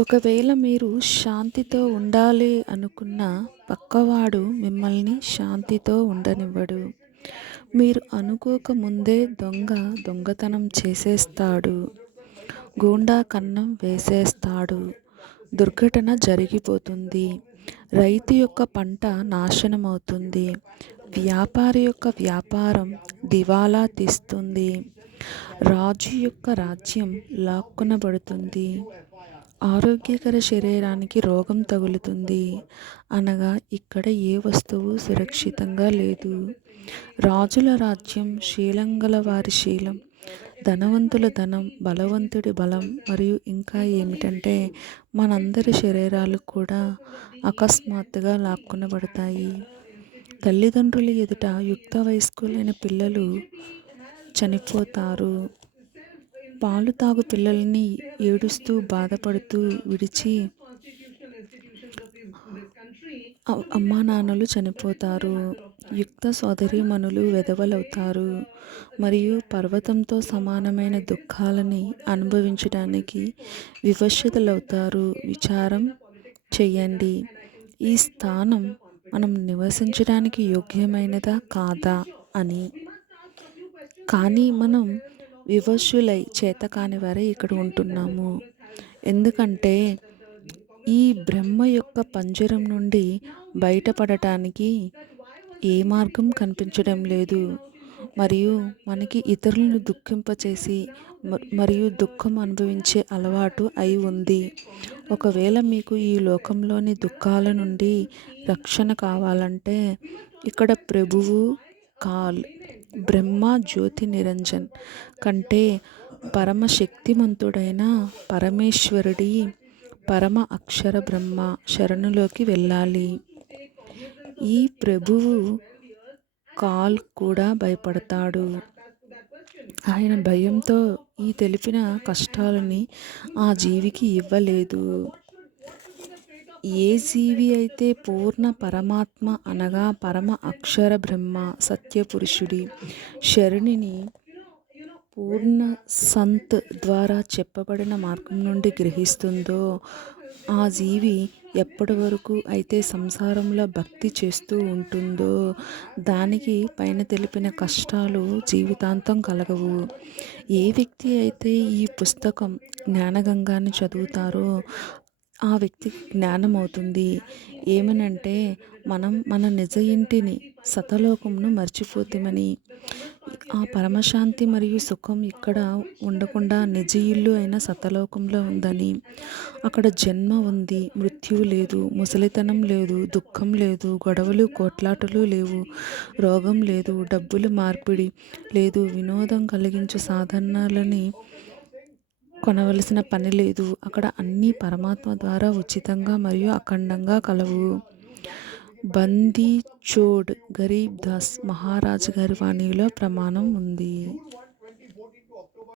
ఒకవేళ మీరు శాంతితో ఉండాలి అనుకున్న పక్కవాడు మిమ్మల్ని శాంతితో ఉండనివ్వడు. మీరు అనుకోక ముందే దొంగతనం చేసేస్తాడు. గూండా కన్నం వేసేస్తాడు. దుర్ఘటన జరిగిపోతుంది. రైతు యొక్క పంట నాశనమవుతుంది. వ్యాపారి యొక్క వ్యాపారం దివాలా తీస్తుంది. రాజు యొక్క రాజ్యం లాక్కొనబడుతుంది. ఆరోగ్యకర శరీరానికి రోగం తగులుతుంది. అనగా ఇక్కడ ఏ వస్తువు సురక్షితంగా లేదు. రాజుల రాజ్యం, శీలం గల వారి శీలం, ధనవంతుల ధనం, బలవంతుడి బలం, మరియు ఇంకా ఏమిటంటే మనందరి శరీరాలు కూడా అకస్మాత్తుగా లాక్కొనబడతాయి. తల్లిదండ్రుల ఎదుట యుక్త వయస్కులైన పిల్లలు చనిపోతారు. పాలు తాగు పిల్లల్ని ఏడుస్తూ బాధపడుతూ విడిచి అమ్మా నాన్నలు చనిపోతారు. యుక్త సోదరీమణులు వెధవలవుతారు. మరియు పర్వతంతో సమానమైన దుఃఖాలని అనుభవించడానికి వివశతులవుతారు. విచారం చెయ్యండి. ఈ స్థానం మనం నివసించడానికి యోగ్యమైనదా కాదా అని. కానీ మనం వివశులై చేతకాని వారే ఇక్కడ ఉంటున్నాము. ఎందుకంటే ఈ బ్రహ్మ యొక్క పంజరం నుండి బయటపడటానికి ఏ మార్గం కనిపించడం లేదు. మరియు మనకి ఇతరులను దుఃఖింపచేసి మరియు దుఃఖం అనుభవించే అలవాటు అయి ఉంది. ఒకవేళ మీకు ఈ లోకంలోని దుఃఖాల నుండి రక్షణ కావాలంటే ఇక్కడ ప్రభువు కాల్ బ్రహ్మ జ్యోతి నిరంజన్ కంటే పరమశక్తిమంతుడైన పరమేశ్వరుడి పరమ అక్షర బ్రహ్మ శరణులోకి వెళ్ళాలి. ఈ ప్రభువు కాల్ కూడా భయపడతాడు. ఆయన భయంతో ఈ తెలిపిన కష్టాలని ఆ జీవికి ఇవ్వలేదు. ఏ జీవి అయితే పూర్ణ పరమాత్మ అనగా పరమ అక్షర బ్రహ్మ సత్యపురుషుడి శరణిని పూర్ణ సంత్ ద్వారా చెప్పబడిన మార్గం నుండి గ్రహిస్తుందో ఆ జీవి ఎప్పటి వరకు అయితే సంసారంలో భక్తి చేస్తూ ఉంటుందో దానికి పైన తెలిపిన కష్టాలు జీవితాంతం కలగవు. ఏ వ్యక్తి అయితే ఈ పుస్తకం జ్ఞానగంగాన్ని చదువుతారో ఆ వ్యక్తికి జ్ఞానం అవుతుంది. ఏమనంటే మనం మన నిజ ఇంటిని సతలోకంను మర్చిపోతామని. ఆ పరమశాంతి మరియు సుఖం ఇక్కడ ఉండకుండా నిజ ఇల్లు అయిన సతలోకంలో ఉందని. అక్కడ జన్మ ఉంది, మృత్యువు లేదు, ముసలితనం లేదు, దుఃఖం లేదు, గొడవలు కోట్లాటలు లేవు, రోగం లేదు, డబ్బులు మార్పిడి లేదు, వినోదం కలిగించు సాధనాలని కొనవలసిన పని లేదు. అక్కడ అన్నీ పరమాత్మ ద్వారా ఉచితంగా మరియు అఖండంగా కలవు. బందీ చోడ్ గరీబ్ దాస్ మహారాజ్ గారి వాణిలో ప్రమాణం ఉంది.